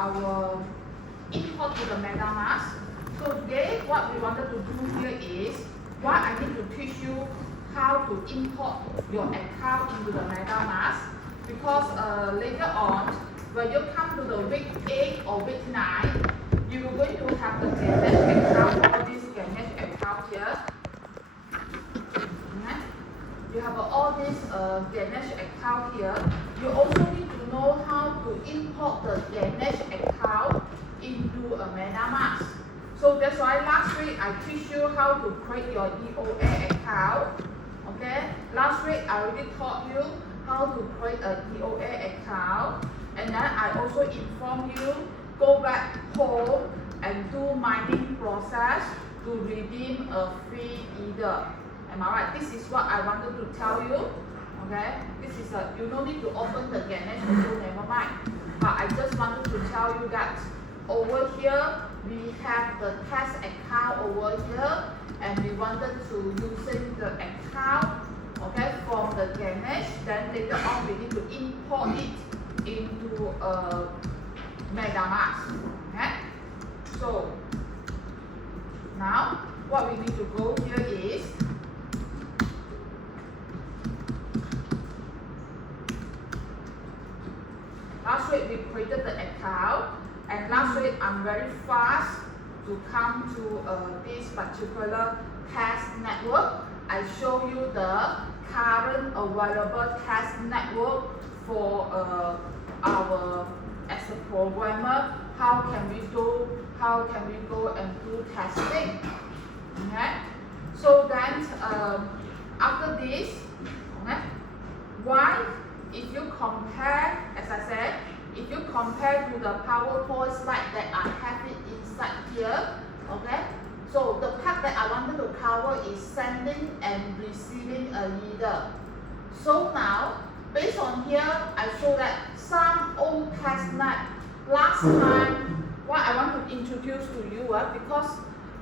our import to the MetaMask. So today what we wanted to do here is, I need to teach you how to import your account into the MetaMask, because later on, when you come to the week 8 or week 9, you are going to have the Ganesh account, all these Ganesh account here. Okay? You have all this Ganesh account here. You also need to know how to import the Ganesh account into a MetaMask. So that's why last week I teach you how to create your EOA account. Okay? Last week I already taught you how to create a EOA account, and then I also inform you go back home and do mining process to redeem a free Ether. Am I right? This is what I wanted to tell you. Okay? This is you don't need to open the Ganesh, so never mind. But I just wanted to tell you that over here we have the test account over here, and we wanted to using the account, okay, from the Ganesh. Then later on we need to import it into a MetaMask. Okay? So now what we need to go here is last week we created the account, and last week I'm very fast to come to this particular test network. I show you the current available test network for our as a programmer. How can we go and do testing? Okay. So then after this, okay, why? If you compare, as I said, if you compare to the PowerPoint slide that I have it inside here, okay, so the part that I wanted to cover is sending and receiving a leader. So now, based on here, I show that some old testnet. Last time, what I want to introduce to you, because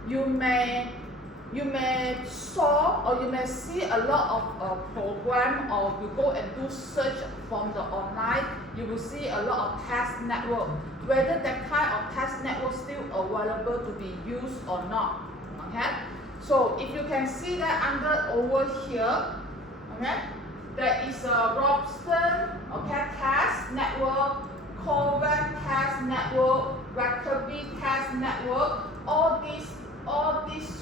you may saw or you may see a lot of program, or you go and do search from the online, you will see a lot of test network. Whether that kind of test network still available to be used or not. Okay? So if you can see that under over here, okay, there is a Robson, okay, test network, Coven test network, Rackaby test network, all these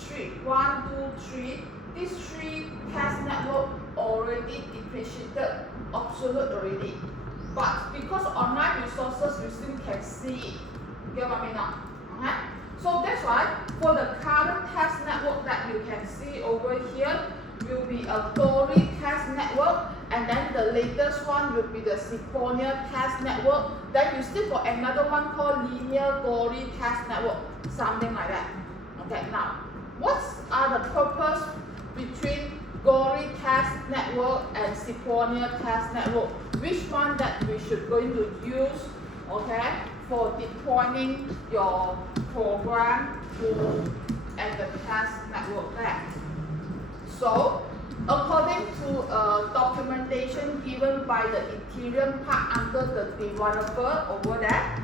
three, 1, 2, 3, these three test network already depreciated, obsolete already. But because online resources you still can see it. You get what I mean now? Okay? So that's why for the current test network that you can see over here will be a Gory test network, and then the latest one will be the Siponia test network. Then you still got another one called Linear Gory test network, something like that. Okay, now what are the purpose between Gory test network and Siponia test network? Which one that we should going to use, okay, for deploying your program to at the test network there? So, according to documentation given by the Ethereum part under the developer over there,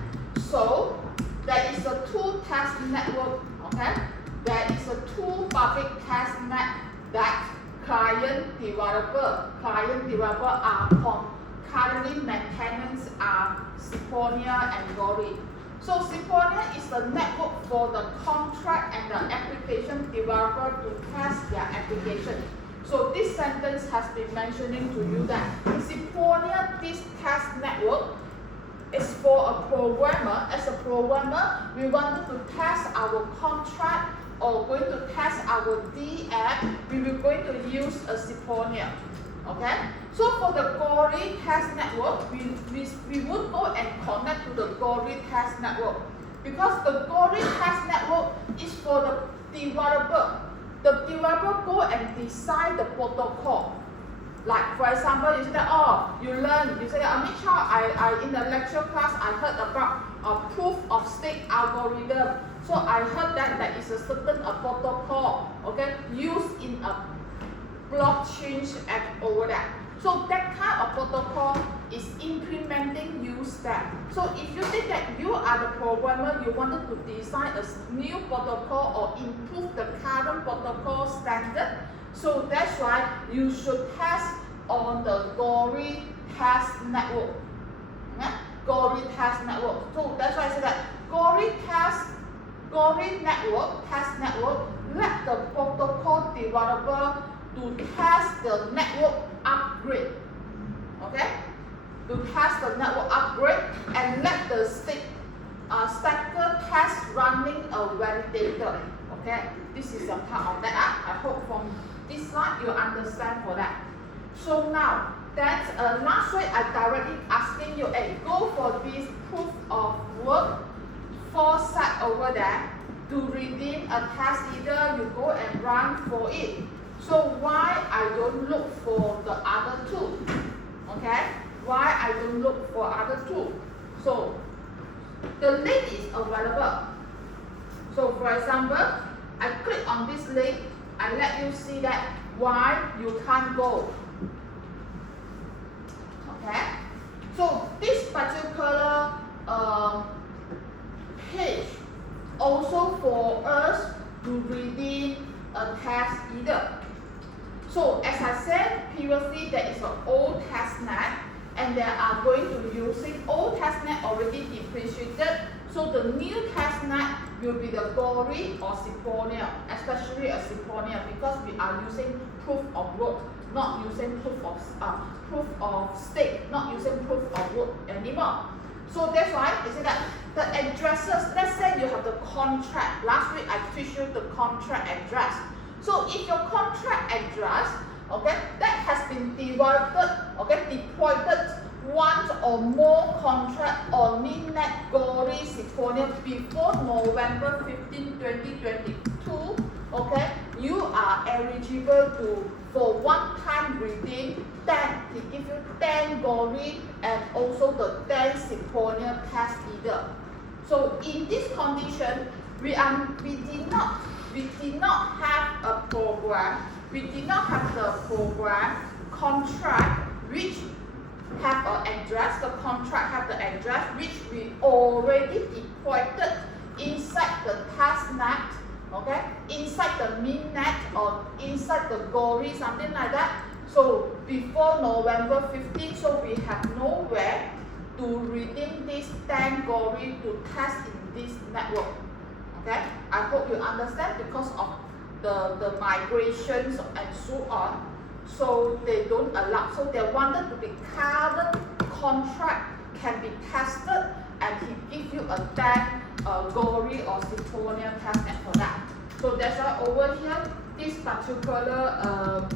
so there is a 2 test network, okay? There is a 2 public test net that client developer are currently maintenance are Siponia and Gory. So Siponia is the network for the contract and the application developer to test their application. So this sentence has been mentioning to you that Siponia, this test network, is for a programmer. As a programmer, we wanted to test our contract or going to test our D app, we will going to use a Siponia. Okay? So for the Gory test network, we would go and connect to the Gory test network, because the Gory test network is for the developer. The developer go and design the protocol. Like for example, you say that, you say, Amisha, I in the lecture class I heard about a proof of stake algorithm. So I heard that there is a certain protocol, okay, used in a blockchain app over there. So that kind of protocol is implementing you step. So if you think that you are the programmer, you wanted to design a new protocol or improve the current protocol standard, so that's why you should test on the Gory test network. Okay? Gory test network. So that's why I said that Gory network, test network, let the protocol developer to test the network upgrade. Okay? To test the network upgrade and let the stacker test running a validator. Okay? This is a part of that. I hope from this slide you understand for that. So now, that's last week I directly asking you, hey, go for this proof of work 4 set over there to redeem a test. Either you go and run for it. So why I don't look for the other two? Okay? Why I don't look for other two? So the link is available. So for example, I click on this link. I let you see that why you can't go. Okay? So this particular page also for us to redeem a test either. So as I said previously, there is an old testnet and they are going to using old testnet already depreciated. So the new testnet will be the Gory or Symphonia, especially a Symphonia, because we are using proof of work, not using proof of stake, not using proof of work anymore. So that's why I say that the addresses, let's say you have the contract. Last week I teach you the contract address. So if your contract address, okay, that has been developed, okay, deployed one or more contract on Mainnet Gory Symphonia before November 15, 2022, okay, you are eligible to for one-time redeem 10. They give you 10 Gory and also the 10 Symphonia test either. So in this condition, we did not have a program. We did not have the program contract which have an address. The contract have the address which we already deployed inside the testnet, okay, inside the mainnet or inside the Gory, something like that. So before November 15, so we have nowhere to redeem this 10 Gory to test in this network. Okay, I hope you understand because of the migrations and so on. So they don't allow. So they wanted to be current contract can be tested, and he give you a 10 Gory or Symphonia testnet for that. So that's why over here, this particular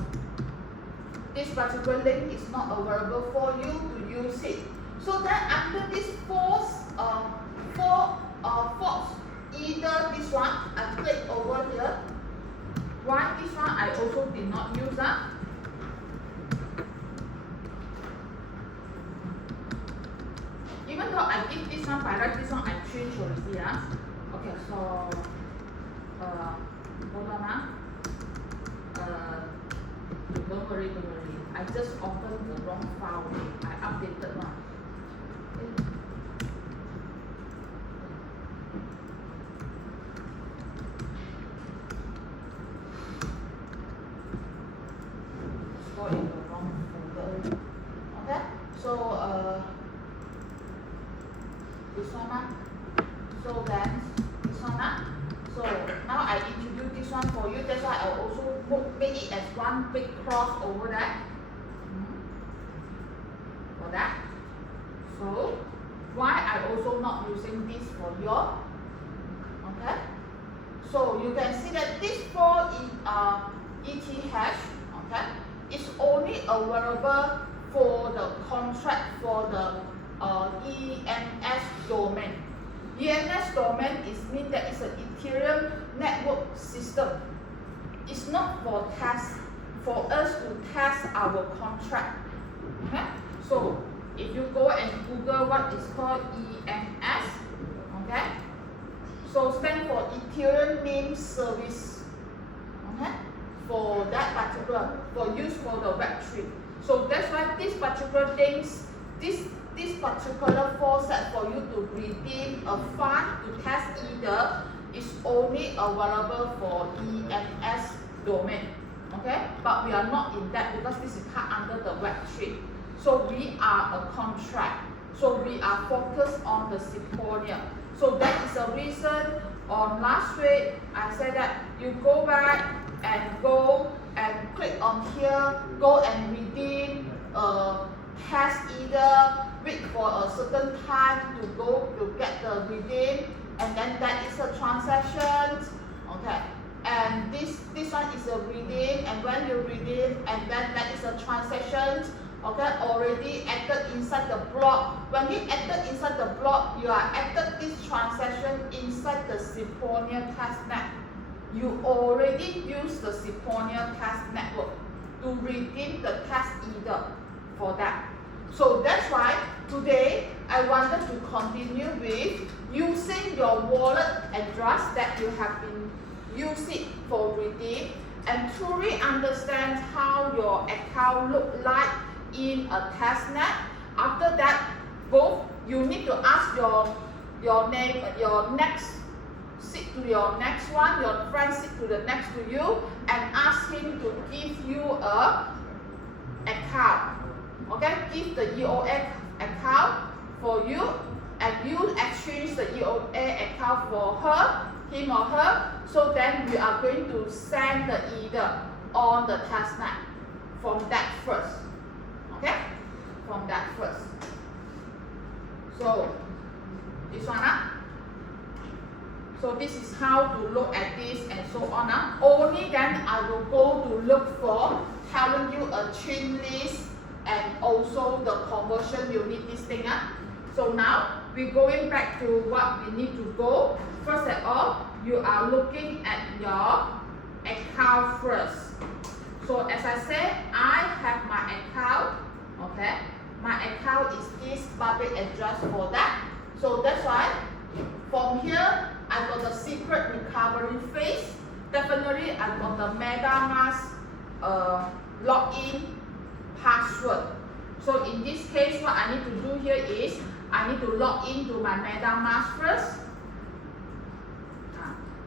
link is not available for you to use it. So then after this four faults, either this one I click over here. Why this one I also did not use that? Even though I give this one by right, this one I change already. Okay, so hold on. Don't worry. I just opened the wrong file. I updated one. Store in the wrong folder. Okay, so this one. So then this one. So now I introduce this one for you. That's why I also make it as one big cross over there. For that. So why I also not using this for your? Okay. So you can see that this for ET hash, okay, is only available for the contract for the EMS domain. EMS domain is mean that it's an Ethereum network system. It's not for us to test our contract. Okay? So if you go and Google what is called EMS, okay? So stand for Ethereum name service. Okay? For that particular, for use for the Web3. So that's why this particular things, this particular faucet for you to redeem a fund to test either is only available for EMS domain. Okay, but we are not in that because this is part under the Web3. So we are a contract. So we are focused on the Symphonia. So that is the reason on last week I said that you go back and go and click on here, go and redeem test either, wait for a certain time to go to get the redeem, and then that is a transaction. Okay. And this one is a redeem, and when you redeem, and then that is a transaction, okay, already entered inside the block. When you enter inside the block, you are entered this transaction inside the Symphonia testnet. You already use the Symphonia test network to redeem the test either for that. So that's why today I wanted to continue with using your wallet address that you have been using for redeem and truly understand how your account look like in a testnet. After that, you need to ask your name, your next sit to your next one, your friend sit to the next to you, and ask him to give you a account. Okay, give the EOA account for you, and you exchange the EOA account for him or her. So then we are going to send the either on the testnet from that first. Okay, from that first. So this one So this is how to look at this and so on. Only then I will go to look for telling you a chain list and also the conversion unit this thing. So now we're going back to what we need to go. First of all, you are looking at your account first. So as I said, I have my account. Okay, my account is this public address for that. So that's why from here I got the secret recovery phase. Definitely I got the MetaMask login password. So in this case, what I need to do here is I need to log into my MetaMask first.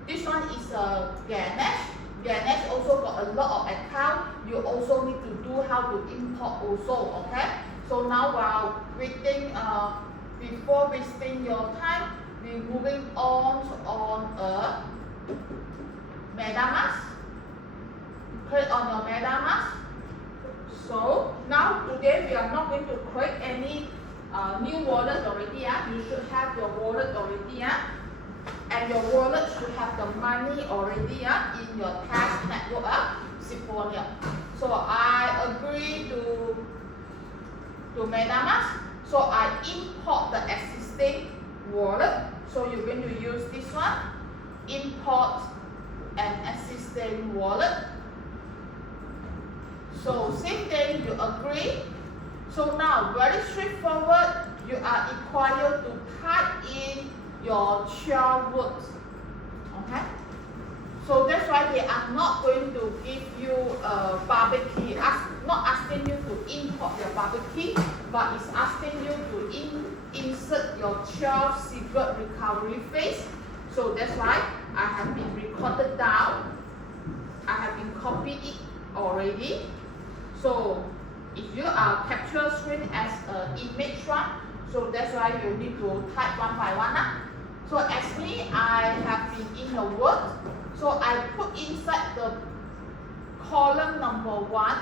This one is a Ganesh. Ganesh also got a lot of account. You also need to do how to import also. Okay. So now while waiting, before wasting your time, we're moving on a MetaMask. Click on your MetaMask. So now today we are not going to create any new wallet already. You should have your wallet already. And your wallet should have the money already in your test network Symphonia. So I agree to MetaMask. So I import the existing wallet. So you're going to use this one. Import an existing wallet. So same thing, you agree. So now very straightforward. You are required to type in your 12 words. Okay. So that's why they are not going to give you a public key. Not asking you to import your public key, but it's asking you to insert your 12 secret recovery phase. So that's why I have been recorded down. I have been copied it already. So if you are capture screen as an image one, so that's why you need to type one by one. So as me, I have been in a word. So I put inside the column number 1.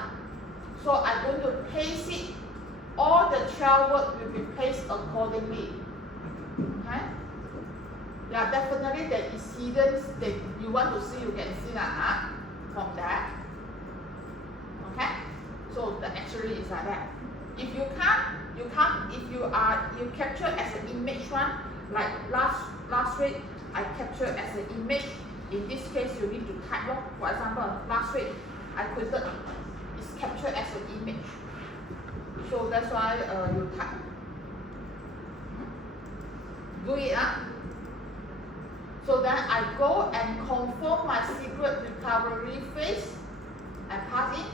So I'm going to paste it. All the 12 words will be placed accordingly. Okay? Yeah, definitely there is hidden that you want to see, you can see that from that. Okay? So the actually is like that. If you can't, if you capture as an image one, like last week I captured as an image. In this case you need to type. For example, last week I quoted it's captured as an image. So that's why you type. Do it. So then I go and confirm my secret recovery phase. I pass in.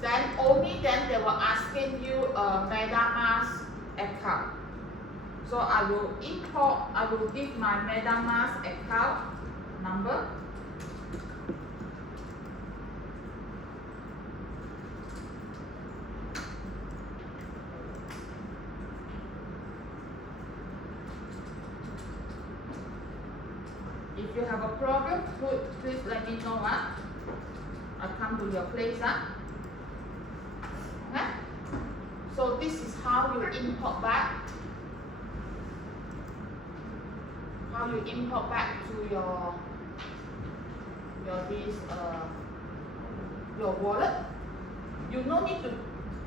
then only then they will asking you a MetaMask account. So I will give my MetaMask account number. If you have a problem, please let me know. I'll come to your place. Okay? So this is how you import back. How you import back to your wallet. You no need to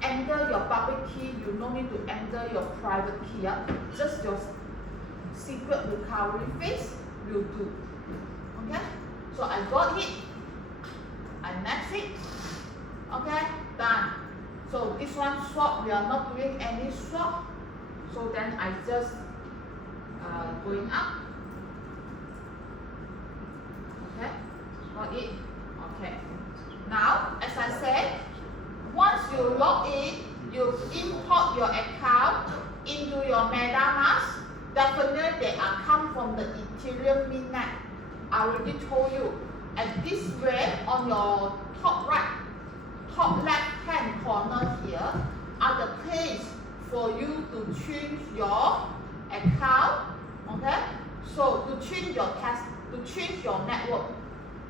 enter your public key. You no need to enter your private key. Just your secret recovery phrase will do. Okay? So I got it. I next it. Okay? Done. So this one swap, we are not doing any swap. So then I just going up. Okay? Got it? Okay. Now, as I said, once you log in, you import your account into your MetaMask. Definitely they are come from the Ethereum mainnet. I already told you. And this way, on your top left hand corner here are the place for you to change your account. Okay? So to change your network.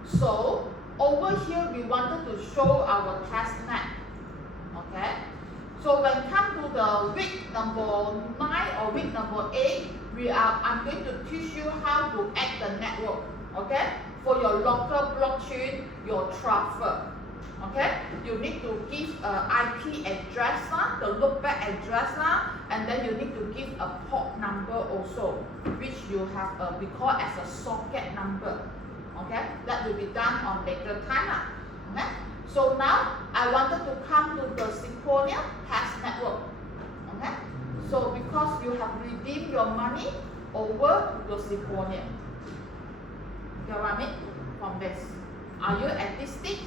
So over here we wanted to show our test net. Okay? So when come to the week number 9 or week number 8, I'm going to teach you how to add the network. Okay? For your local blockchain, your transfer. Okay? You need to give IP address, the loopback address, and then you need to give a port number also, which you have we call as a socket number. Okay? That will be done on later time. Okay? So now I wanted to come to the Synchronium test network. Okay? So because you have redeemed your money over to Synchronium. You get what I mean? From this. Are you at this stage?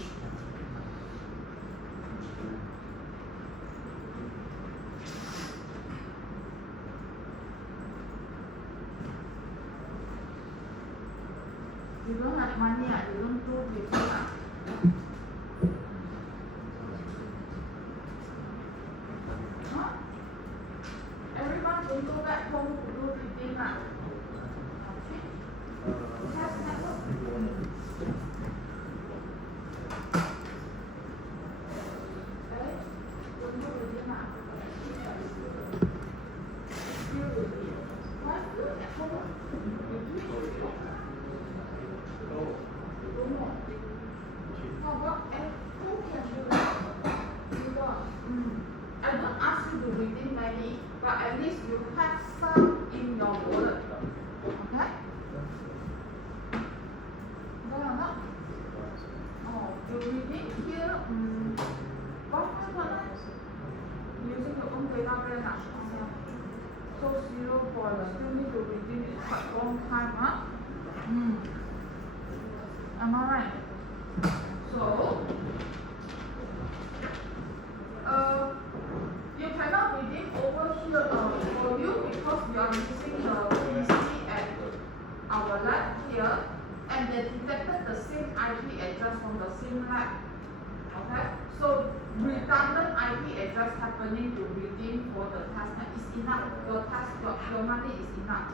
You don't have money, you don't do redeem. Everyone will go back home to do redeem. Okay? Test network. Okay? Don't do redeem. Why do it at home? I don't ask you to redeem money, but at least you have some in your wallet. Okay? No, no. Oh, you redeem here. Using your own data plan. So 0 point. Still need to redeem it quite long time. Am I right? So, you cannot redeem over here for you because you are using the PC at our lab here, and they detected the same IP address from the same lab. Okay? So, redundant IP address happening to redeem for the testnet is enough. Your money is enough.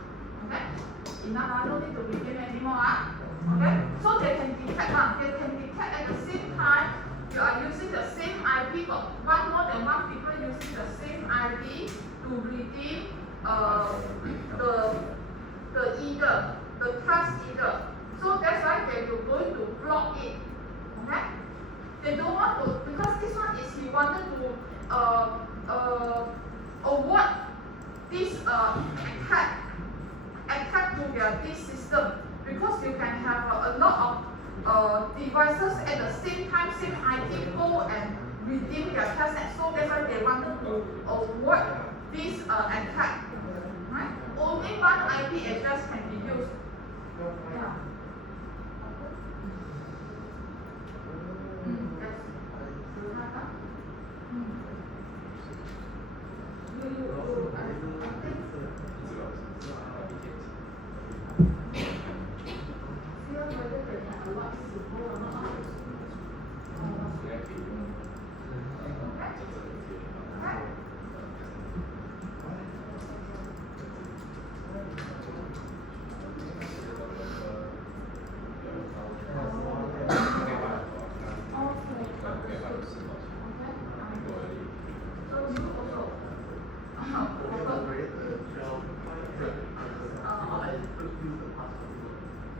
Okay? Enough, I don't need to redeem anymore. Okay? So they can detect They can detect at the same time you are using the same IP, but more than one people using the same IP to redeem the trust either. So that's why they are going to block it. Okay? They don't want to, because this one is he wanted to avoid this attack to this system. Because you can have a lot of devices at the same time, same IP, go and redeem their testnet. So that's why they wanted to avoid this attack. Right? Only one IP address can be used. Yeah. Yes. You have that?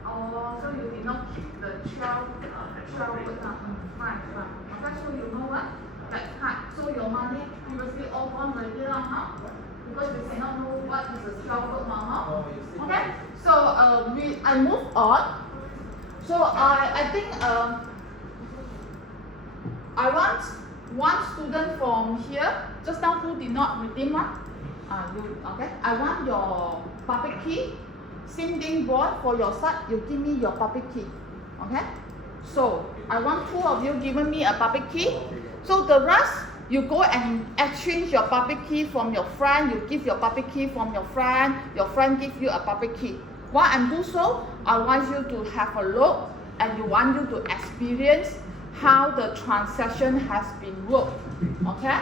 Oh, so you did not keep the 12 word, fine. Okay, so you know what? Like card. So your money previously all gone already, huh? Because we did not know what is the 12 word, huh? Okay, so I move on. So I think I want one student from here, just now who did not redeem one. Okay, I want your public key. Same thing, boy, for your side, you give me your public key. Okay? So I want two of you giving me a public key. So the rest, you go and exchange your public key from your friend, you give your public key from your friend give you a public key. While I'm doing so, I want you to have a look and you want you to experience how the transaction has been worked. Okay?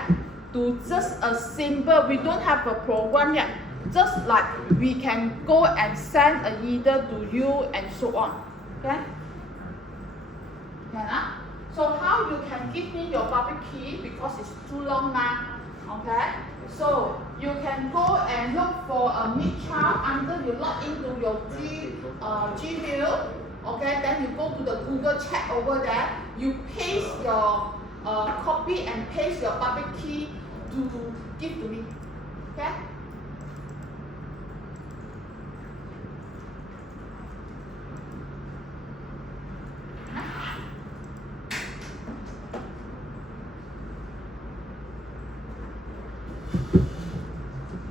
To just a simple, we don't have a program yet. Just like we can go and send a leader to you and so on. Okay? Yeah. So how you can give me your public key because it's too long now. Okay? So you can go and look for a meet child until you log into your Gmail. Okay, then you go to the Google chat over there. You paste your copy and paste your public key to give to me. Okay?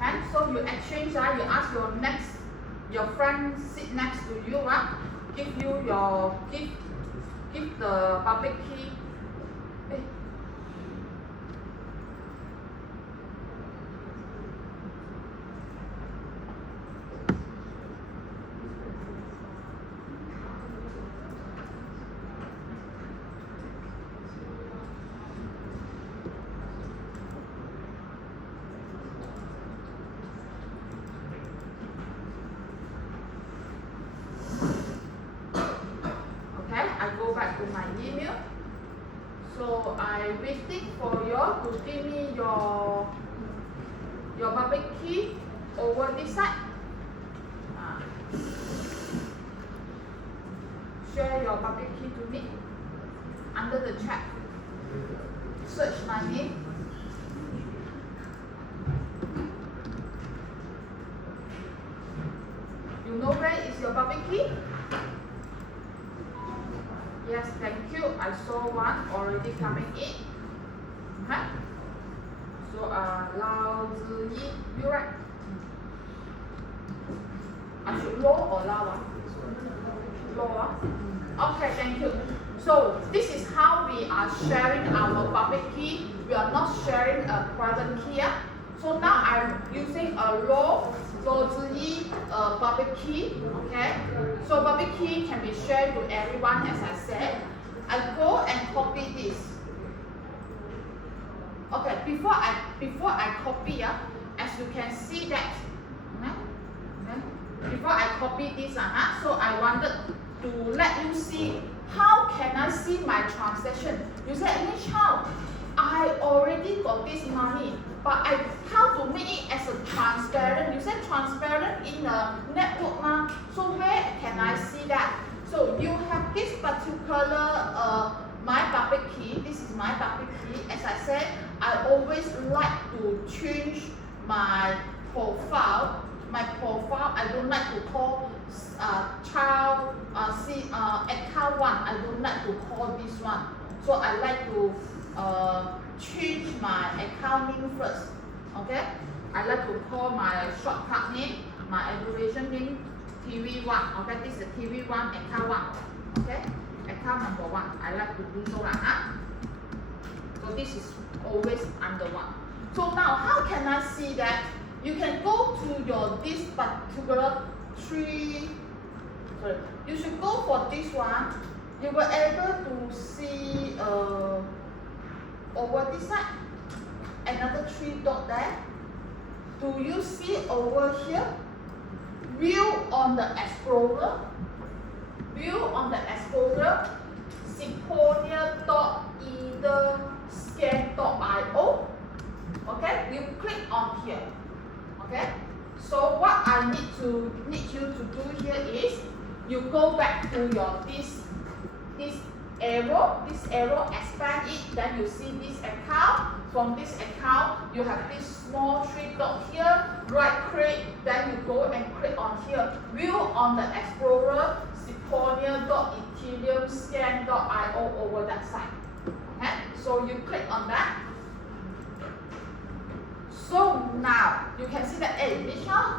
And so you exchange, you ask your friend sit next to you, give you your give the public key. Hey. To my email. So I waiting for you to give me your public key over this side. Share your public key to me under the chat. Search my name. You know where is your public key? Yes, thank you. I saw one already coming in. Okay. So, Lao Ziyi, you right? I should low or low? Low. Okay, thank you. So, this is how we are sharing our public key. We are not sharing a private key. So now I'm using a low Ziyi public key. Okay. So public key can be shared to everyone, as I said. I go and copy this. Okay. Before I copy, as you can see that. Okay. Before I copy this, so I wanted to let you see how can I see my transaction. You said, Miss Chow, I already got this money, but how to make it as a transparent? You said transparent in the network now. So where can I see that? So you have this particular my public key. This is my public key. As I said, I always like to change my profile. My profile, I don't like to call child account one. I don't like to call this one. So I like to change my account name first. Okay, I like to call my shortcut name, my abbreviation name, TV1. Okay, this is TV1 account 1. Okay, account number 1. I like to do so lah. So this is always under 1. So now how can I see that? You can go to your this particular tree. Sorry, you should go for this one. you were able to see over this side, another 3 dot there. Do you see over here? View on the Explorer. View on the Explorer. Sequoia.etherscan.io. Okay, you click on here. Okay, so what I need you to do here is you go back to your this arrow, expand it, then you see this account. From this account, you have this small 3 dot here, right click, then you go and click on here, view on the Explorer, sequoia.ethereumscan.io over that side. Okay, so you click on that. So now you can see that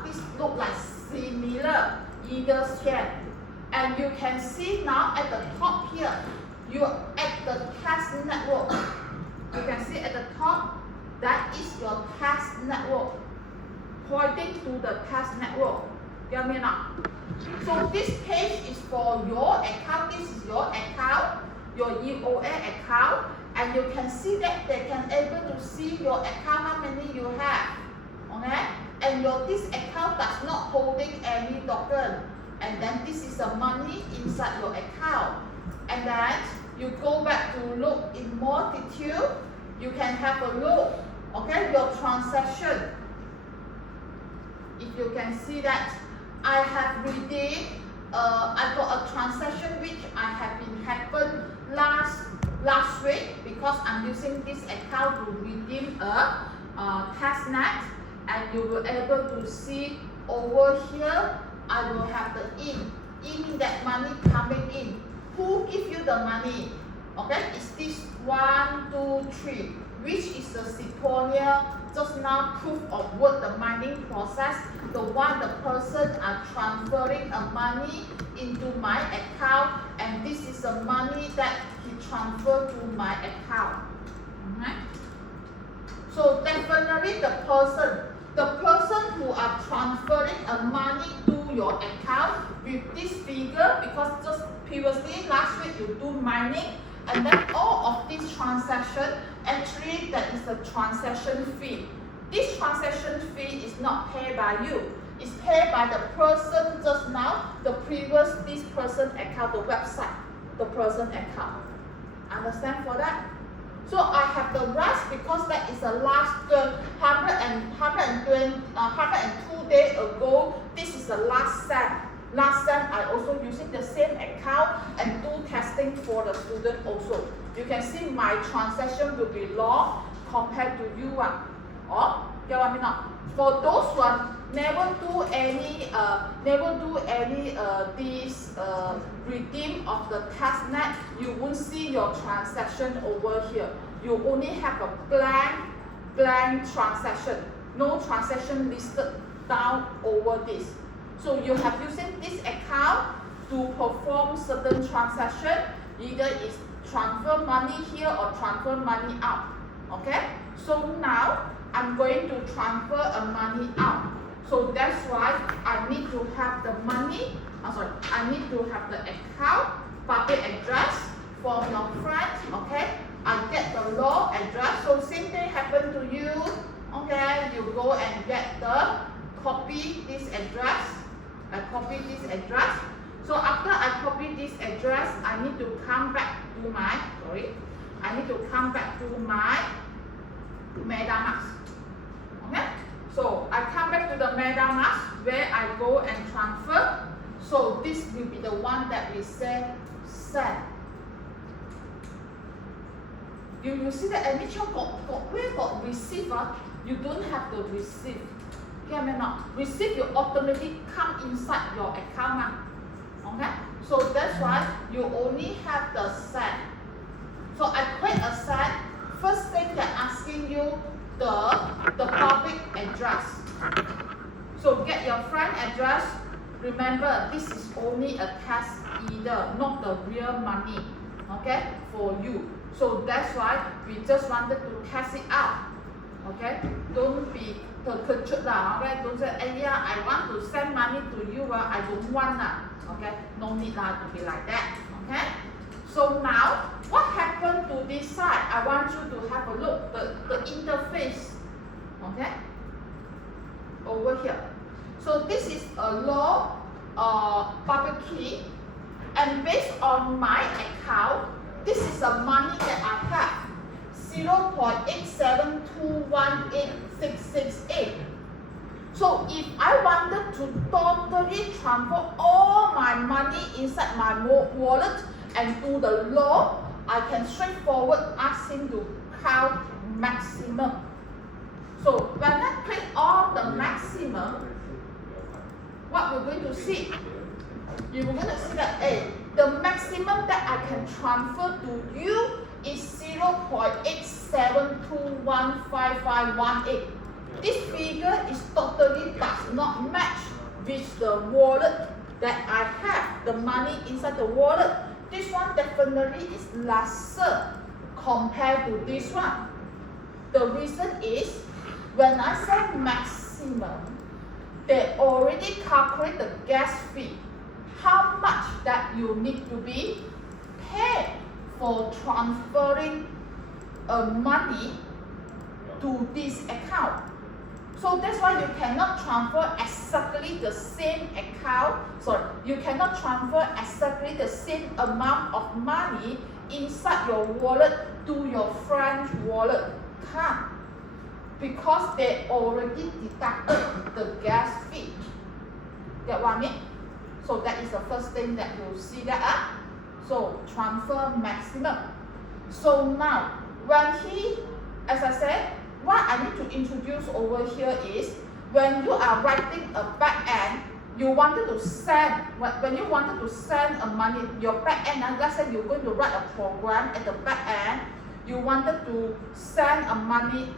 this look like similar either scan, and you can see now at the top here, you are at the test network. You can see at the top, that is your test network, pointing to the test network. Get me now? So this page is for your account. This is your account, your EOA account, and you can see that they can able to see your account, how many you have. Okay? And this account does not holding any token. And then this is the money inside your account. And then you go back to look in more detail. You can have a look, okay, your transaction. If you can see that, I have redeemed, I got a transaction which I have been happened last week, because I'm using this account to redeem a testnet, and you will able to see over here. I will have the in that money coming in. Who give you the money? Okay, it's this 1, 2, 3, which is the Sequoia just now proof of work, the mining process. The person are transferring a money into my account, and this is the money that he transferred to my account. Okay? So definitely the person who are transferring a money to your account with this figure, because just previously last week you do mining, and then all of this transaction, actually that is the transaction fee. This transaction fee is not paid by you. It's paid by the person just now, the previous this person account, the website, the person account. Understand for that? So I have the rest because that is the last 102 days ago. This is the last cent. Last time I also using the same account and do testing for the student also. You can see my transaction will be long compared to you one. Or get what I mean now? For those one never do any this redeem of the testnet, you won't see your transaction over here. You only have a blank transaction, no transaction listed down over this. So you have using this account to perform certain transaction, either is transfer money here or transfer money out. Okay? So now I'm going to transfer a money out. So that's why I need to have the money. I need to have the account, public address from your friend. Okay? I get the law address. So same thing happen to you. Okay? You go and get the copy this address. I copy this address. So after I copy this address, I need to come back to my MetaMask. Okay? So I come back to the MetaMask where I go and transfer. So this will be the one that we say send. You see the admission where got receive, you don't have the receive. Okay, not receive you automatically come inside your account. Okay? So that's why you only have the send. So I create a send. First thing they're asking you the public address. So get your friend address. Remember, this is only a test either, not the real money. Okay, for you. So that's why we just wanted to test it out. Okay, don't be terkejut lah. Okay, don't say, yeah, I want to send money to you. I don't want lah. Okay, no need lah to be like that. Okay, So now, what happened to this side? I want you to have a look, the interface, okay, over here. So this is a low public key, and based on my account, this is the money that I have, 0.872186668. So if I wanted to totally transfer all my money inside my wallet and do the loan, I can straightforward ask him to count maximum. So when I click on the maximum, what we're going to see, you're going to see that the maximum that I can transfer to you is 0.872155518. This figure is totally does not match with the wallet that I have, the money inside the wallet. This one definitely is lesser compared to this one. The reason is, when I say maximum, they already calculate the gas fee, how much that you need to be paid for transferring money to this account. So that's why you cannot transfer exactly the same account. Sorry, you cannot transfer exactly the same amount of money inside your wallet to your friend's wallet. Can't, because they already deducted the gas fee. Get what I mean? So that is the first thing that you see that. So transfer maximum. So now, when he, as I said, what I need to introduce over here is, when you are writing a back end, you wanted to send, when you wanted to send a money, your back end, and let's say you're going to write a program at the back end, you wanted to send a money,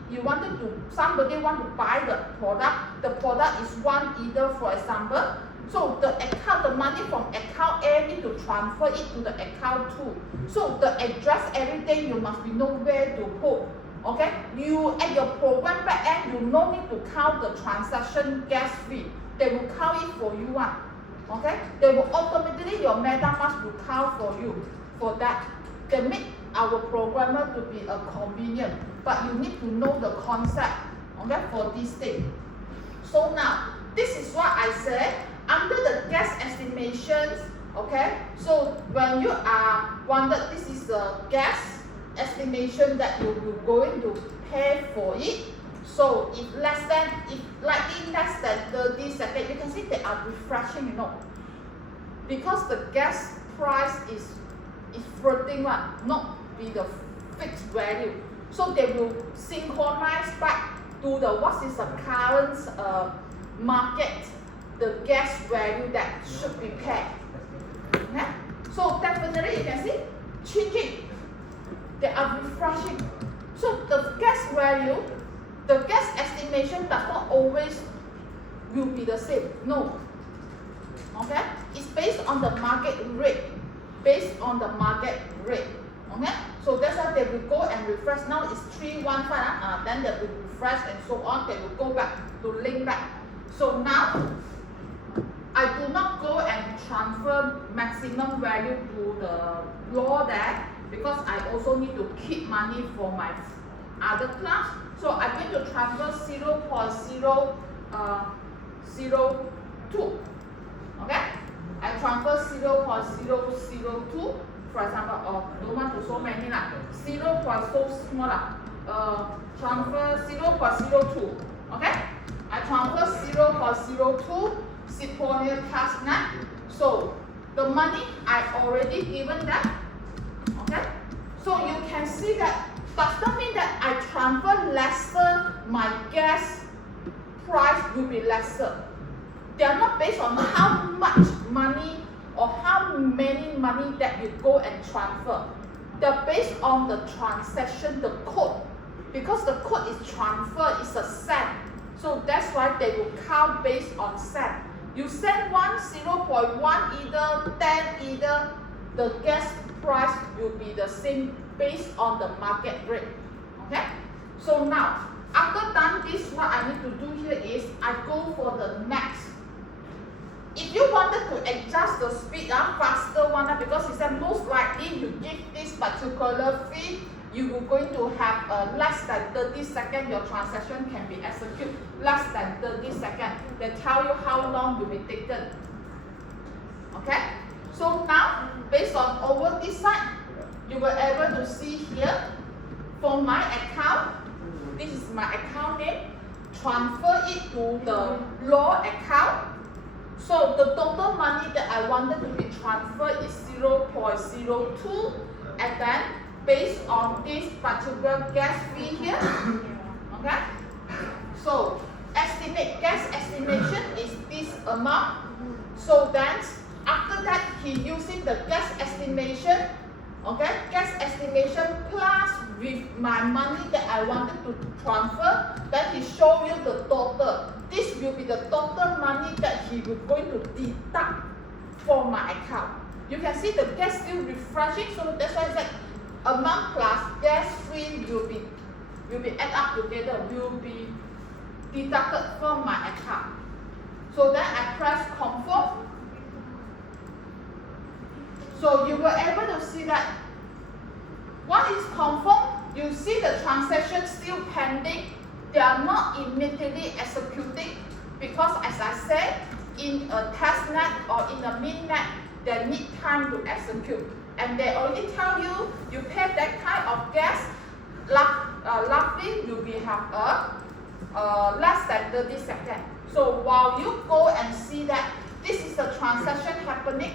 somebody want to buy the product is one either, for example, so the account, the money from account A need to transfer it to the account 2. So the address, everything, you must be know where to put. Okay, you at your program back end, you no need to count the transaction gas fee. They will count it for you. Okay, they will automatically, your MetaMask will count for you for that. They make our programmer to be a convenient, but you need to know the concept, okay, for this thing. So now, this is what I said under the gas estimations. Okay, so when you are wanted, this is the gas estimation that you will going to pay for it. So if likely less than 30 seconds, you can see they are refreshing, you know, because the gas price is floating one, not be the fixed value. So they will synchronize back to the what is the current market, the gas value that should be paid. Okay? So definitely you can see changing. They are refreshing. So the gas value, the gas estimation does not always will be the same. No. Okay? It's based on the market rate. Based on the market rate. Okay? So that's why they will go and refresh. Now it's 315. Then they will refresh and so on. They will go back to link back. So now I do not go and transfer maximum value to the law there, because I also need to keep money for my other class. So I'm going to transfer 0.002. Okay? I transfer 0.002, for example, don't want to so many lah. 0. So small lah. Transfer 0.02. Okay? I transfer 0.02. Siponier task now. So the money I already given that. Okay, so you can see that does not mean that I transfer lesser, my gas price will be lesser. They are not based on how much money or how many money that you go and transfer. They're based on the transaction, the code, because the code is transfer, is a cent. So that's why they will count based on cent. You send 0.1, either 10, either the gas price will be the same based on the market rate. Okay? So now, after done this, what I need to do here is I go for the next. if you wanted to adjust the speed, faster one, because it's most likely you give this particular fee, you are going to have less than 30 seconds, your transaction can be executed less than 30 seconds. They tell you how long will be taken. Okay? So now, based on over this side, you were able to see here, for my account, this is my account name, transfer it to the law account. So the total money that I wanted to be transferred is 0.02, and then based on this particular gas fee here, okay? So gas estimation is this amount. So then after that he using the gas estimation, okay? Gas estimation plus with my money that I wanted to transfer, then he show you the total. This will be the total money that he will going to deduct for my account. You can see the gas still refreshing, so that's why it's like amount plus gas fee will be add up together, will be deducted from my account. So then I press confirm. So you were able to see that what is confirmed, you see the transaction still pending. They are not immediately executing because, as I said, in a test net or in a mainnet, they need time to execute. And they already tell you, you pay that kind of gas, roughly you will have less than 30 seconds. So while you go and see that this is the transaction happening,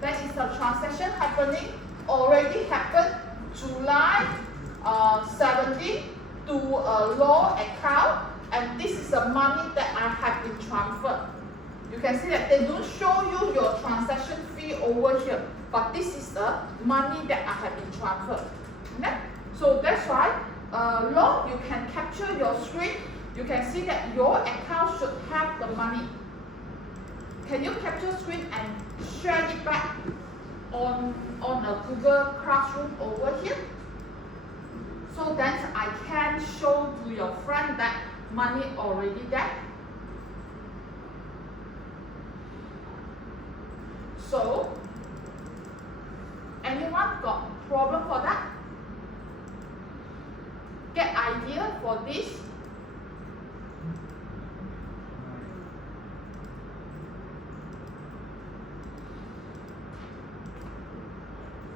that is the transaction happening, already happened July 17 to a law account, and this is the money that I have been transferred. You can see that they don't show you your transaction fee over here, but this is the money that I have been transferred. Okay? So that's why law, you can capture your screen. You can see that your account should have the money. Can you capture screen and share it back on a Google Classroom over here? So that I can show to your friend that money already there. So, anyone got problem for that? Get idea for this?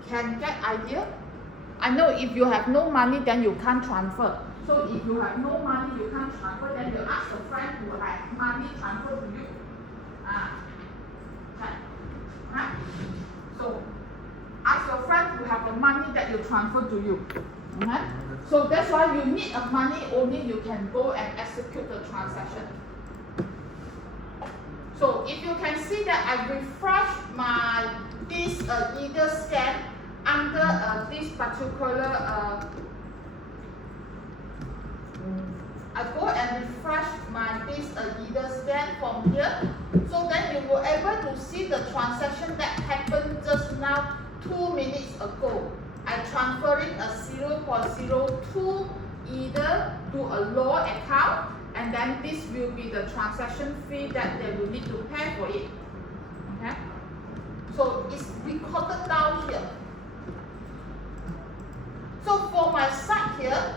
Can get idea? I know if you have no money, then you can't transfer. So if you have no money, you can't transfer, then you ask a friend who have money transfer to you. Okay. Right? So ask your friend who have the money that you transfer to you. Okay? So that's why you need a money, only you can go and execute the transaction. So if you can see that I refresh my this either scan under this particular I go and refresh my this either scan from here, so then you were able to see the transaction that happened just now 2 minutes ago. I transferring a 0.02 either to a law account, and then this will be the transaction fee that they will need to pay for it. Okay? So it's recorded down here. So for my side here,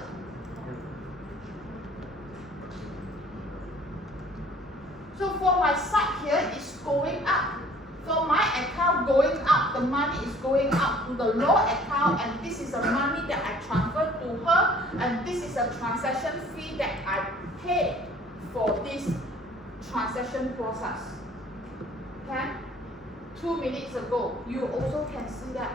it's going up. So my account going up, the money is going up to the law account, and this is the money that I transferred to her, and this is a transaction fee that I paid for this transaction process. Okay? 2 minutes ago, you also can see that.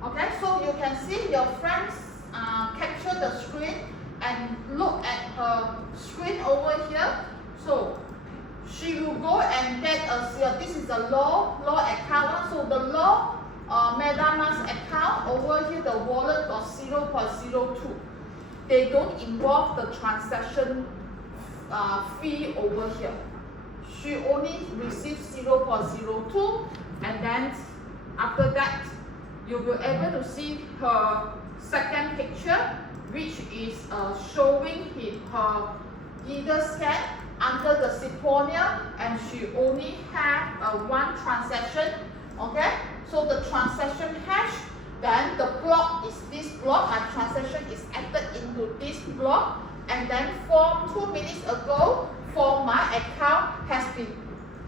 Okay, so you can see your friends capture the screen and look at her screen over here. So she will go and get this is the law account. So the law MetaMask account over here, the wallet got 0.02. They don't involve the transaction fee over here. She only receives 0.02, and then after that you will able to see her second picture, which is showing her either scan under the Seponia, and she only have one transaction. Okay, so the transaction hash, then the block is this block, my transaction is entered into this block, and then from 2 minutes ago, for my account has been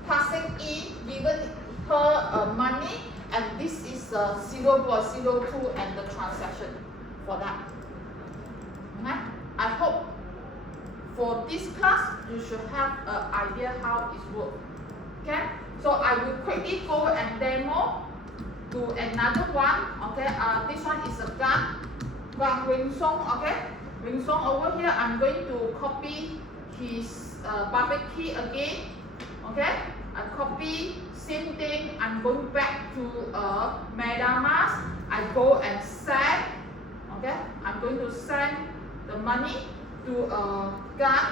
passing in, given her money, and this is 0.02 and the transaction for that. Okay? I hope for this class you should have an idea how it works. Okay, so I will quickly go and demo to another one. Okay, this one is a gun Wing Song. Okay, Wing Song over here, I'm going to copy his public key again. Okay, I copy, same thing, I'm going back to MetaMask. I go and send. Okay, I'm going to send the money to a gun.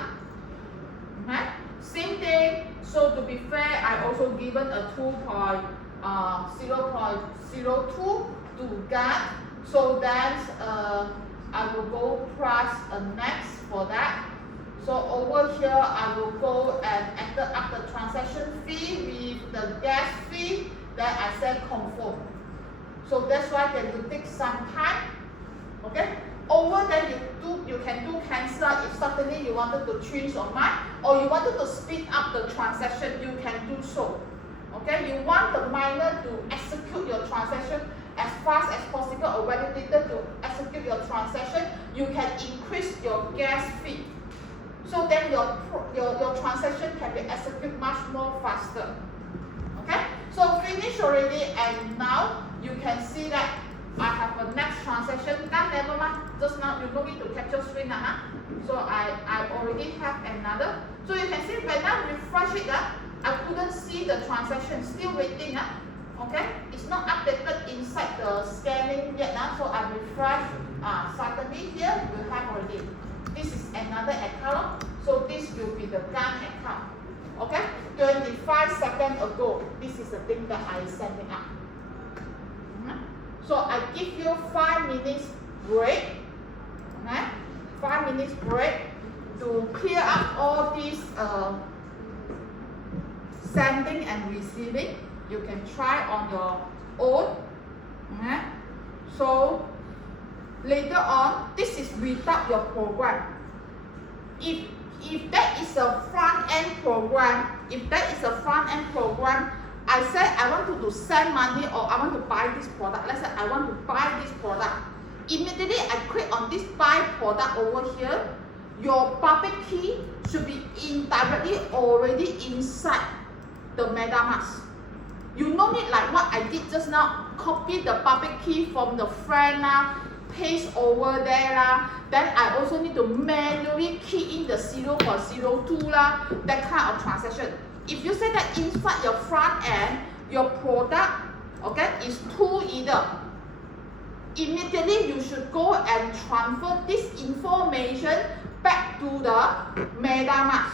Okay, same thing. So to be fair, I also given a 0.02 to gun. So then I will go press next for that. So over here, I will go and enter up the transaction fee with the gas fee. Then I say confirm. So that's why they will take some time. Okay. Over there, you can do cancel if suddenly you wanted to change your mind, or you wanted to speed up the transaction, you can do so. Okay, you want the miner to execute your transaction as fast as possible, or validator to execute your transaction, you can increase your gas fee. So then your transaction can be executed much more faster. Okay, so finish already, and now you can see that I have a next transaction. That never mind. Just now you don't need to capture screen. So I already have another. So you can see when I refresh it, I couldn't see the transaction. Still waiting. Okay, it's not updated inside the scanning yet. So I refresh. Suddenly here we have already. This is another account. So this will be the gun account. Okay, 25 seconds ago. This is the thing that I am sending up. So I give you 5 minutes break. Okay? 5 minutes break to clear up all these sending and receiving. You can try on your own. Okay? So later on, this is without your program. If that is a front-end program, I said I want to send money, or I want to buy this product. Let's say I want to buy this product. Immediately I click on this buy product over here. Your public key should be directly already inside the MetaMask. You no need like what I did just now, copy the public key from the friend, paste over there. Then I also need to manually key in the 0.02, that kind of transaction. If you say that inside your front end, your product, okay, is two either, immediately you should go and transfer this information back to the MetaMask.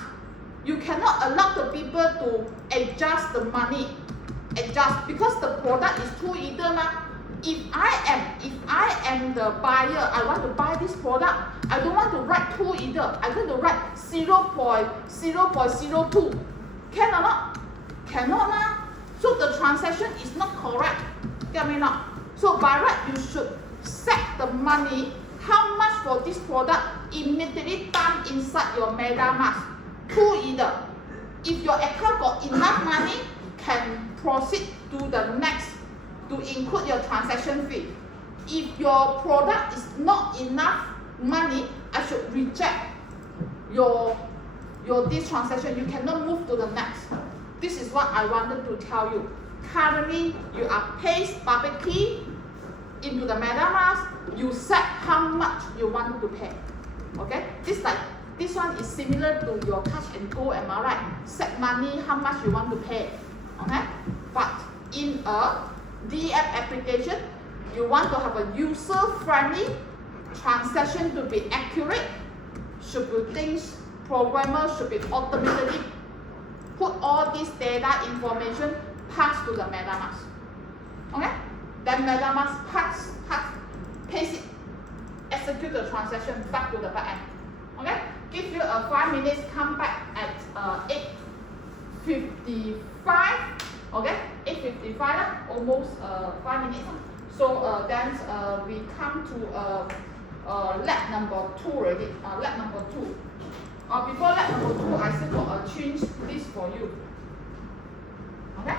You cannot allow the people to adjust the money, because the product is two either. If I am the buyer, I want to buy this product, I don't want to write two either. I'm going to write 0.02. Can or not? Cannot. So the transaction is not correct. Get me not? So by right, you should set the money, how much for this product, immediately done inside your MetaMask. Two either. If your account got enough money, can proceed to the next to include your transaction fee. If your product is not enough money, I should reject your this transaction. You cannot move to the next. This is what I wanted to tell you. Currently, you are paste public key into the MetaMask. You set how much you want to pay. Okay, this one is similar to your Touch and Go. Am I right? Set money how much you want to pay. Okay, but in a DF application, you want to have a user-friendly transaction to be accurate. Should be things. Programmers should be automatically put all this data information passed to the MetaMask. Okay? then MetaMask paste it, execute the transaction back to the back end. Okay? Give you a 5 minutes, come back at 8:55. Okay? 8:55, almost 5 minutes. So then we come to lab number 2 already. Lab number 2. Before lab number 2, I still got change this for you. Okay?